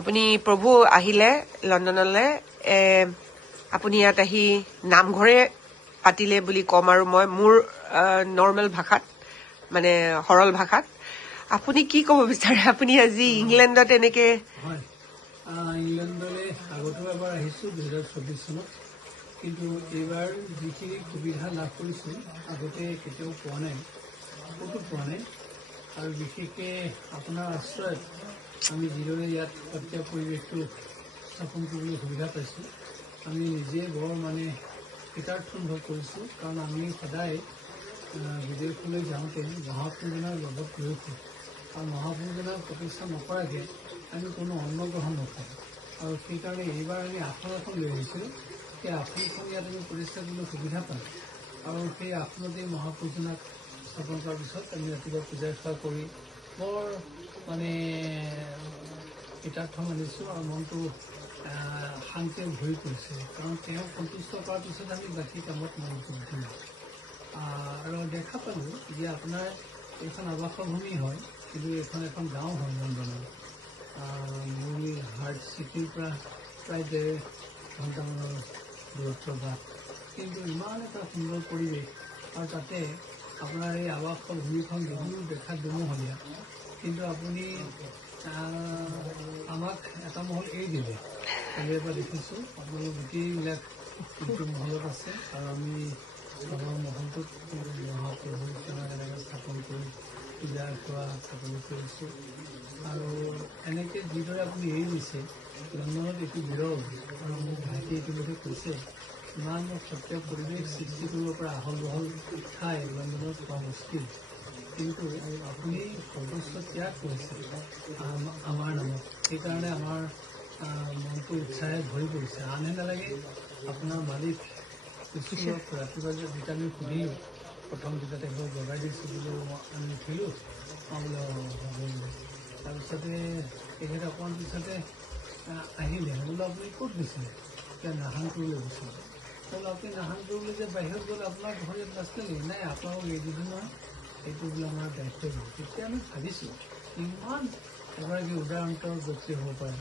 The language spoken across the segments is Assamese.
আপুনি প্ৰভু আহিলে লণ্ডনলৈ আপুনি ইয়াত আহি নামঘৰে পাতিলে বুলি কম আৰু মই মোৰ নৰ্মেল ভাষাত মানে সৰল ভাষাত আপুনি কি ক'ব বিচাৰে আপুনি আজি ইংলেণ্ডত এনেকে হয় ইংলেণ্ডলৈ আগতেও এবাৰ আহিছোঁ 2024 চনত কিন্তু এইবাৰ যিখিনি সুবিধা লাভ কৰিছোঁ আগতে কেতিয়াও পোৱা নাই ক'তো পোৱা নাই আৰু বিশেষকৈ আপোনাৰ আশ্ৰয়ত আমি যিদৰে ইয়াত সত্ৰীয়া পৰিৱেশটো স্থাপন কৰিবলৈ সুবিধা পাইছোঁ আমি নিজে বৰ মানে কৃতাৰ্থ অনুভৱ কৰিছোঁ কাৰণ আমি সদায় বিদেশলৈ যাওঁতে মহাপুৰুষজনাৰ লগত গৈ ফুৰোঁ আৰু মহাপুৰুষজনাক প্ৰতিষ্ঠা নকৰাকৈ আমি কোনো অন্ন গ্ৰহণ নকৰোঁ আৰু সেইকাৰণে এইবাৰ আমি আসন এখন লৈ আহিছিলোঁ সেই আসনখন ইয়াত আমি প্ৰতিষ্ঠা কৰিবলৈ সুবিধা পালোঁ আৰু সেই আসনতেই মহাপুৰুষজনাক স্থাপন কৰাৰ পিছত আমি ৰাতিপুৱা পূজা সেৱা কৰি বৰ মানে কৃতাৰ্থ মানিছোঁ আৰু মনটো শান্তিৰে ভৰি পৰিছে কাৰণ তেওঁক সন্তুষ্ট কৰাৰ পিছত আমি বাকী কামত মনোযোগ দিওঁ আৰু দেখা পালোঁ যে আপোনাৰ এইখন আৱাসভূমি হয় কিন্তু এইখন এখন গাঁও হয় লণ্ডনৰ মূল হাৰ্ট চিটিৰ পৰা প্ৰায় 1.5 ঘণ্টামানৰ দূৰত্বৰ বাট কিন্তু ইমান এটা সুন্দৰ পৰিৱেশ আৰু তাতে আপোনাৰ এই আৱাসভূমিখন বহুত দেখাত দুমহলীয়া কিন্তু আপুনি আমাক এটা মহল এৰি দিলে কালিৰ পৰা দেখিছোঁ আপোনালোক গোটেইবিলাক কিন্তু মহলত আছে আৰু আমি আমাৰ মহলটোত মহাপ্ৰভুৰ এনেকৈ স্থাপন কৰি পূজা সেৱা স্থাপন কৰিছোঁ আৰু এনেকৈ যিদৰে আপুনি এৰি দিছে লণ্ডনত এইটো বিৰল আৰু মোক ভাইটি ইতিমধ্যে কৈছে ইমান সত্ৰীয়া পৰিৱেশ সৃষ্টি কৰিব পৰা আহল বহল ঠাই লণ্ডনত পোৱা মুস্কিল কিন্তু আপুনি সৰ্বোচ্চ ত্যাগ কৰিছে আমাৰ নামত সেইকাৰণে আমাৰ মনটো উৎসাহে ভৰি পৰিছে আনহে নালাগে আপোনাৰ মালিক ঈশ্বৰক ৰাতিপুৱা যেতিয়া আমি সুধিলোঁ প্ৰথম যেতিয়া তেখেতক জগাই দিছোঁ বোলো আমি উঠিলোঁ বোলে তাৰপিছতে তেখেতে অকণমান পিছতে আহিলে বোলো আপুনি ক'ত গৈছিলে এতিয়া নাহানপুৰলৈ গৈছিলে বোলো আপুনি নাহানপুৰলৈ যে বাহিৰত গ'ল আপোনাৰ ঘৰ ইয়াত নাছিলে নেকি নাই আপোনালোক এই দুদিন নহয় সেইটো বোলে আমাৰ দায়িত্ব হ'ল তেতিয়া আমি ভাবিছোঁ ইমান এগৰাকী উদাহৰণৰ ব্যক্তি হ'ব পাৰে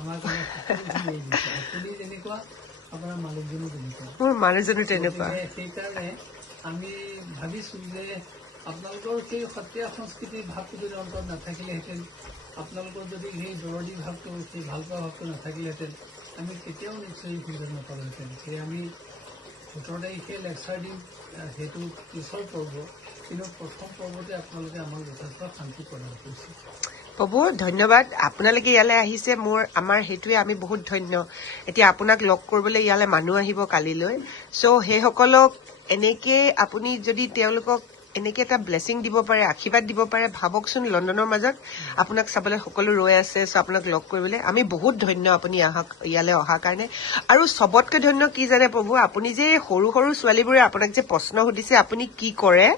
আমাৰ কাৰণে সকলোখিনি এৰি দিছে আপুনি যেনেকুৱা আপোনাৰ মালিকজনো তেনেকুৱা মোৰ মানুহজনো তেনেকুৱা সেইকাৰণে আমি ভাবিছোঁ যে আপোনালোকৰ সেই সত্ৰীয়া সংস্কৃতিৰ ভাৱটো যদি অন্তত নাথাকিলেহেঁতেন আপোনালোকৰ যদি সেই দৰদী ভাৱটো সেই ভালপোৱা ভাৱটো নাথাকিলেহেঁতেন আমি কেতিয়াও নিশ্চয় এই সুবিধা নাপালোহেঁতেন সেয়ে আমি 17 তাৰিখে লেকচাৰ দিম সেইটো পিছৰ পৰ্ব কিন্তু প্ৰথম পৰ্বতে আপোনালোকে আমাক যথেষ্ট শান্তি প্ৰদান কৰিছে প্ৰভু ধন্যবাদ আপোনালোকে ইয়ালৈ আহিছে আমাৰ সেইটোৱে আমি বহুত ধন্য এতিয়া আপোনাক লগ কৰিবলৈ ইয়ালৈ মানুহ আহিব কালিলৈ চ' সেইসকলক এনেকে আপুনি যদি তেওঁলোকক এনেকে এটা ব্লেছিং দিব পাৰে আশীৰ্বাদ দিব পাৰে ভাবকচোন লণ্ডনৰ মাজত আপোনাক চাবলৈ সকলো ৰৈ আছে চ' আপোনাক লগ কৰিবলৈ আমি বহুত ধন্য আপুনি ইয়ালৈ অহাৰ কাৰণে আৰু চবতকৈ ধন্য কি জানে প্ৰভু আপুনি যে সৰু সৰু ছোৱালীবোৰে আপোনাক যে প্ৰশ্ন সুধিছে আপুনি কি কৰে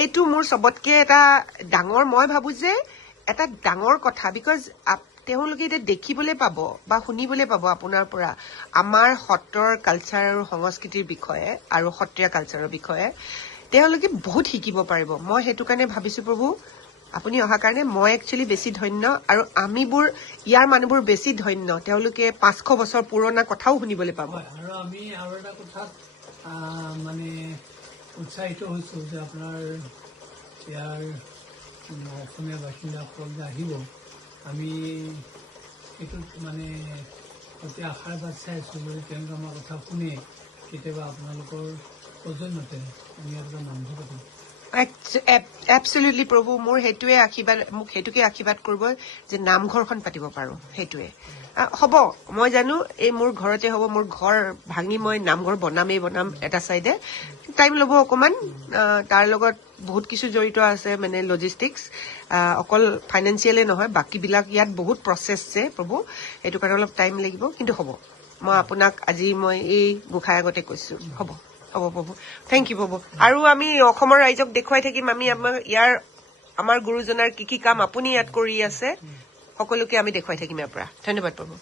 এইটো মোৰ চবতকৈ এটা ডাঙৰ মই ভাবো যে এটা ডাঙৰ কথা বিকজ তেওঁলোকে এতিয়া দেখিবলৈ পাব বা শুনিবলৈ পাব আপোনাৰ পৰা আমাৰ সত্ৰৰ কালচাৰ আৰু সংস্কৃতিৰ বিষয়ে আৰু সত্ৰীয়া কালচাৰৰ বিষয়ে তেওঁলোকে বহুত শিকিব পাৰিব মই সেইটো কাৰণে ভাবিছো প্ৰভু আপুনি অহাৰ কাৰণে মই একচুৱেলি বেছি ধন্য আৰু আমিবোৰ ইয়াৰ মানুহবোৰ বেছি ধন্য তেওঁলোকে 500 বছৰ পুৰণা কথাও শুনিবলৈ পাব আৰু আমি আৰু এটা কথাত মানে উৎসাহিত হৈছোঁ যে আপোনাৰ ইয়াৰ অসমীয়া বাসিন্দাসকল যে আহিব আমি এইটোত মানে অতি আশাৰ বাট চাই আছোঁ যদি তেওঁলোকে আমাৰ কথা শুনে কেতিয়াবা আপোনালোকৰ সৌজন্যতে আমি এটা নামঘৰ পাতিম এবছলিউটলি প্ৰভু মোৰ সেইটোৱে আশীৰ্বাদ মোক সেইটোকে আশীৰ্বাদ কৰিব যে নামঘৰখন পাতিব পাৰো সেইটোৱে হ'ব মই জানো এই মোৰ ঘৰতে হ'ব মোৰ ঘৰ ভাঙি মই নামঘৰ বনাম এটা চাইডে টাইম ল'ব অকণমান তাৰ লগত বহুত কিছু জড়িত আছে মানে লজিষ্টিক্স অকল ফাইনেন্সিয়েলে নহয় বাকীবিলাক ইয়াত বহুত প্ৰচেছ আছে প্ৰভু সেইটো কাৰণে অলপ টাইম লাগিব কিন্তু হ'ব মই আপোনাক আজি মই এই গোসাঁই আগতে কৈছোঁ হ'ব প্ৰভু থেংক ইউ প্ৰভু আৰু আমি অসমৰ ৰাইজক দেখুৱাই থাকিম আমি আমাৰ গুৰুজনাৰ কি কি কাম আপুনি ইয়াত কৰি আছে সকলোকে আমি দেখুৱাই থাকিম ইয়াৰ পৰা ধন্যবাদ প্ৰভু